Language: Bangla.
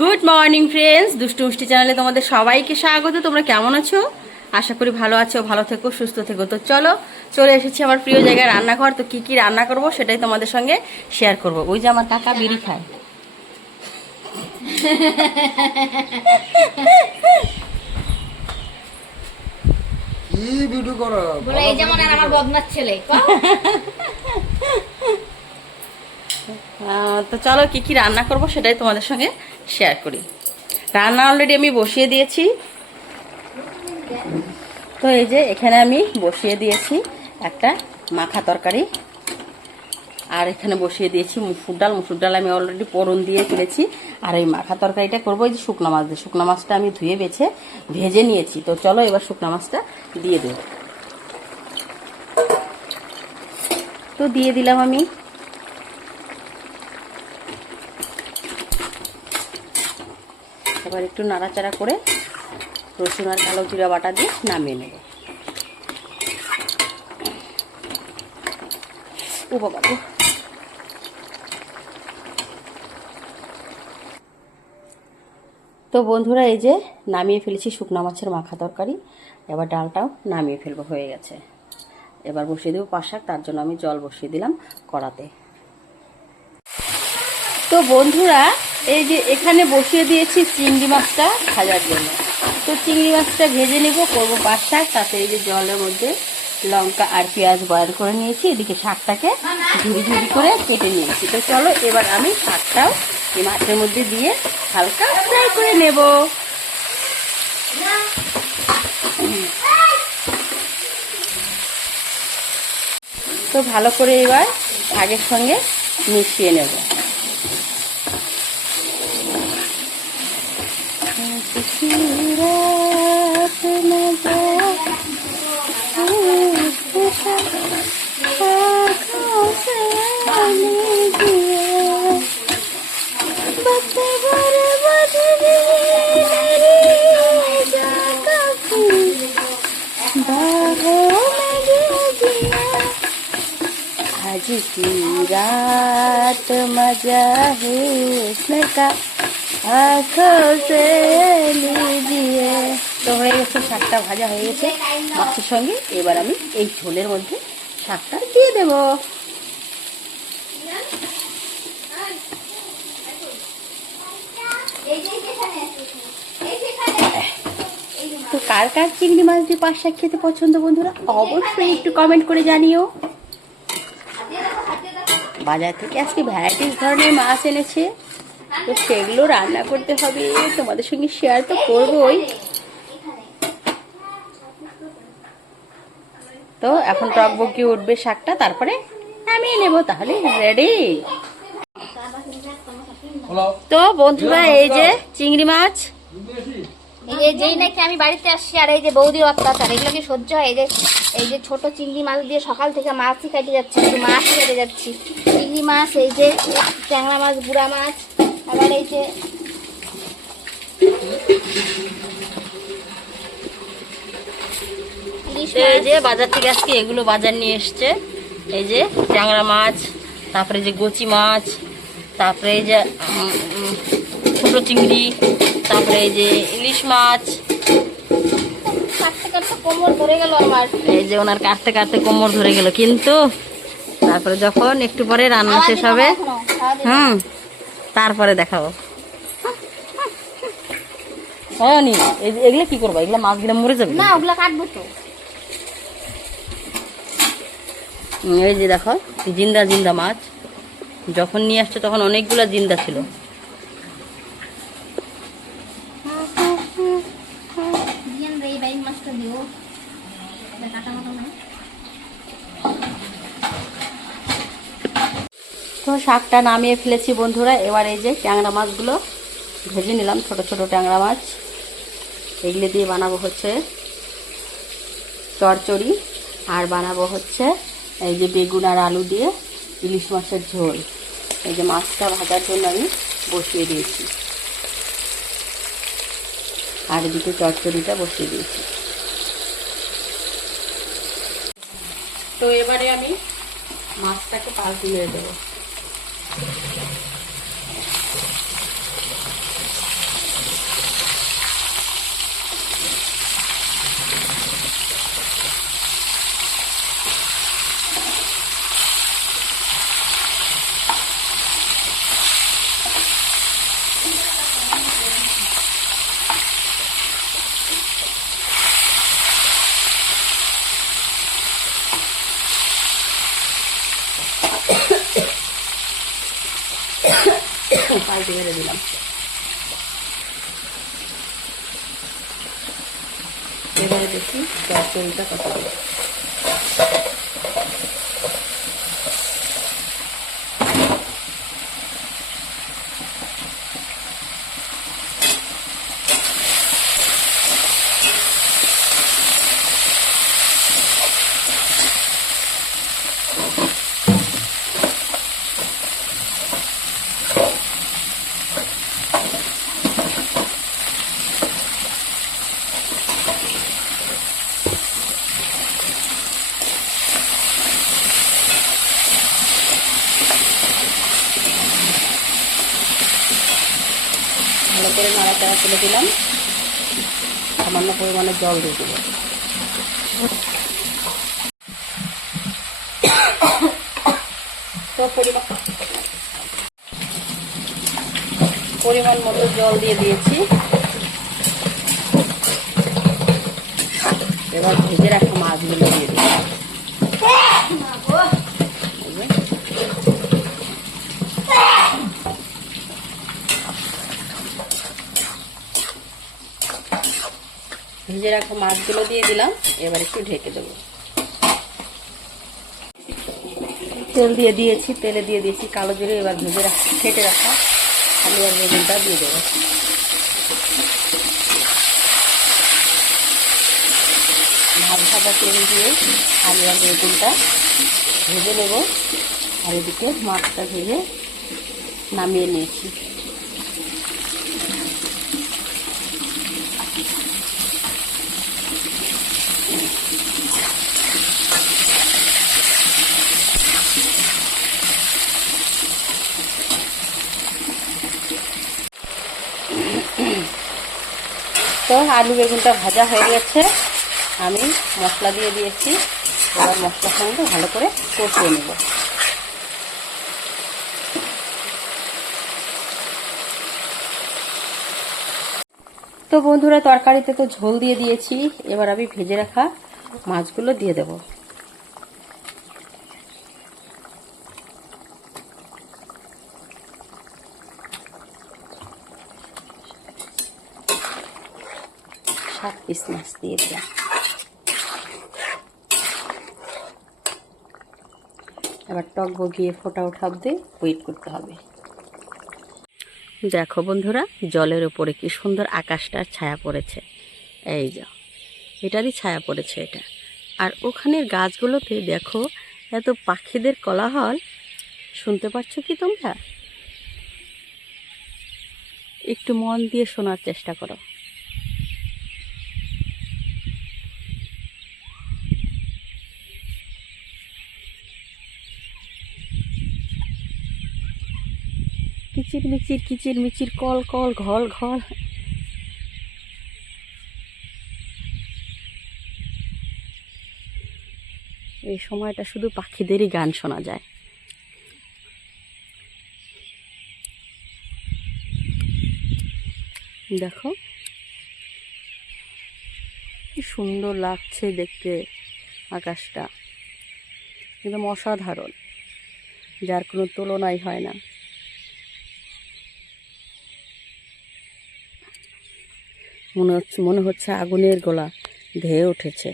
গুড মর্নিং ফ্রেন্ডস দুষ্টু মিষ্টি চ্যানেলে তোমাদের সবাইকে স্বাগত। তোমরা কেমন আছো? আশা করি ভালো আছো ভালো থেকো সুস্থ থেকো। তো চলো চলে এসেছি আমার প্রিয় জায়গায় রান্নাঘর। তো কি কি রান্না করব সেটাই তোমাদের সঙ্গে শেয়ার করব। ওই যে আমার কাকা বিড়ি খায়। কি ভিডিও করো? বলে এই যেমন আর আমার বদমাস ছেলে। তো চলো কি কি রান্না করব সেটাই তোমাদের সঙ্গে শেয়ার করি। রান্না অলরেডি আমি বসিয়ে দিয়েছি। তো এই যে এখানে আমি বসিয়ে দিয়েছি একটা মাখা তরকারি। আর এখানে বসিয়ে দিয়েছি মুসুর ডাল। মুসুর ডাল আমি অলরেডি পরন দিয়ে ফেলেছি। আর এই মাখা তরকারিটা করব এই যে শুকনো মাছ দিয়ে। শুকনো মাছটা আমি ধুয়ে বেছে ভেজে নিয়েছি। তো চলো এবার শুকনো মাছটা দিয়ে দেব তো দিয়ে দিলাম আমি এবার একটু নাড়াচাড়া করে রসুন আর কালো জিরা বাটা দিয়ে নামিয়ে নেব। তো বন্ধুরা, এই যে নামিয়ে ফেলেছি শুকনা মাছের মাখা তরকারি, এবার ডালটাও নামিয়ে ফেলব, হয়ে গেছে। এবার বসিয়ে দেবো পাশাক তার জন্য আমি জল বসিয়ে দিলাম কড়াতে। তো বন্ধুরা এই যে এখানে বসিয়ে দিয়েছি চিংড়ি মাছটা ভাজার জন্য। তো চিংড়ি মাছটা ভেজে নেব, করব পাঁচ শাক তাতে এই যে জলের মধ্যে লঙ্কা আর পেঁয়াজ বয়াল করে নিয়েছি, এদিকে শাকটাকে ঝুড়ি ঝুড়ি করে কেটে নিয়েছি। তো চলো এবার আমি শাকটাও এই মাছের মধ্যে দিয়ে হালকা ফ্রাই করে নেব। তো ভালো করে এবার শাকের সঙ্গে মিশিয়ে নেব। आज की रात मजा है इसमें का আঁখোं से लीजिए তো হয়ে গেছে শাকটা ভাজা হয়ে গেছে মাছের সঙ্গে এবার আমি এই ঝোলের মধ্যে শাকটা দিয়ে দেব এই যে যেখানে আছে, এই যেখানে। তো কার কার চিংড়ি মাছ দিয়ে পাঁচ শাক খেতে পছন্দ বন্ধুরা অবশ্যই একটু কমেন্ট করে জানিও বাজার থেকে আজকে ভ্যারাইটিস ধরনের মাছ এনেছে। তো সেগুলো রান্না করতে হবে তোমাদের সঙ্গে শেয়ার তো করবোই। তো এখন টক বকি উঠবে শাকটা তারপরে নামিয়ে নেব তাহলে রেডি তো বন্ধুরা এই যে চিংড়ি মাছ। এই যে যেই নাকি আমি বাড়িতে আসছি আর এই যে বৌদির অত্যাচার এগুলো কি সহ্য হয়? এই যে এই যে ছোট চিংড়ি মাছ দিয়ে সকাল থেকে মাছই কেটে যাচ্ছি মাছই কেটে যাচ্ছি। চিংড়ি মাছ এই যে ট্যাংরা মাছ গুড়া মাছ আবার এই যে এই যে বাজার থেকে আজকে এগুলো বাজার নিয়ে এসছে। এই যে ট্যাংরা মাছ তারপরে যে গচি মাছ তারপরে এই যে ছোট চিংড়ি তারপরে এই যে ইলিশ মাছ। এই যে ওনার কাটতে কাটতে কোমর ধরে গেল কিন্তু তারপরে যখন একটু পরে রান্না শেষ হবে। হুম তারপরে দেখাবো। হ্যাঁ এগুলো কি করব? এগুলো মাছগুলো মরে যাবে না ওগুলা কাটবো তো। এই যে দেখো জিন্দা জিন্দা মাছ। যখন নিয়ে আসছে তখন অনেকগুলো জিন্দা ছিল দিয়েন রে এই বাইক মাছটা দিও এটা কাটা মতো না তো শাকটা নামিয়ে ফেলেছি বন্ধুরা। এবার এই যে ট্যাংরা মাছগুলো ভেজে নিলাম, ছোট ছোট ট্যাংরা মাছ। এগুলো দিয়ে বানাবো হচ্ছে চড়চড়ি আর বানাবো হচ্ছে এই যে বেগুন আর আলু দিয়ে ইলিশ মাছের ঝোল। এই যে মাছটা ভাজার জন্য আমি বসিয়ে দিয়েছি। আর এদিকে চচ্চড়িটা বসিয়ে দিয়েছি। তো এবারে আমি মাছটাকে পাল্টি মেরে দেবো। Thank you. পাল্টে মেরে দিলাম। এবারে দেখি তরকারিটা কত? ভালো করে নাড়াচাড়া তুলে দিলাম। সামান্য পরিমাণে জল দিয়ে দেবো। তো পরিমাণ মতো জল দিয়ে দিয়েছি। এবার ভেজে রাখা মাছগুলো দিয়ে ভেজে রাখা মাছগুলো দিয়ে দিলাম, এবার একটু ঢেকে দেবো। তেল দিয়ে দিয়েছি, তেলে দিয়ে দিয়েছি, কালো জিরে এবার ভেজে রাখা কেটে রাখা আলু আর বেগুনটা দিয়ে দেবো। ভাত ভাজা তেল দিয়ে আলু আর বেগুনটা ভেজে নেব। আর এদিকে মাছটা ভেজে নামিয়ে নিয়েছি। তো আলু বেগুনটা ভাজা হয়ে গেছে। আমি মশলা দিয়ে দিয়েছি। এবার মশলার সঙ্গে ভালো করে কষিয়ে নেব। তো বন্ধুরা, তরকারিতে তো ঝোল দিয়ে দিয়েছি। এবার আমি ভেজে রাখা মাছগুলো দিয়ে দেব। সাত পিস দিয়ে দিলাম এবার টক বগিয়ে ফোটা ওঠা অব্দি ওয়েট করতে হবে। দেখো বন্ধুরা, জলের উপরে কি সুন্দর আকাশটার ছায়া পড়েছে। এই যা, এটারই ছায়া পড়েছে এটা। আর ওখানের গাছগুলোতে দেখো, এত পাখিদের কোলাহল। শুনতে পাচ্ছ কি তোমরা? একটু মন দিয়ে শোনার চেষ্টা করো। কিচির মিচির কিচির মিচির, কল কল, ঘল ঘল। এই সময়টা শুধু পাখিদেরই গান শোনা যায়। দেখো, কি সুন্দর লাগছে দেখতে আকাশটা। একদম অসাধারণ, যার কোনো তুলনাই হয় না। মনে হচ্ছে মনে হচ্ছে আগুনের গলা ধেয়ে উঠেছে।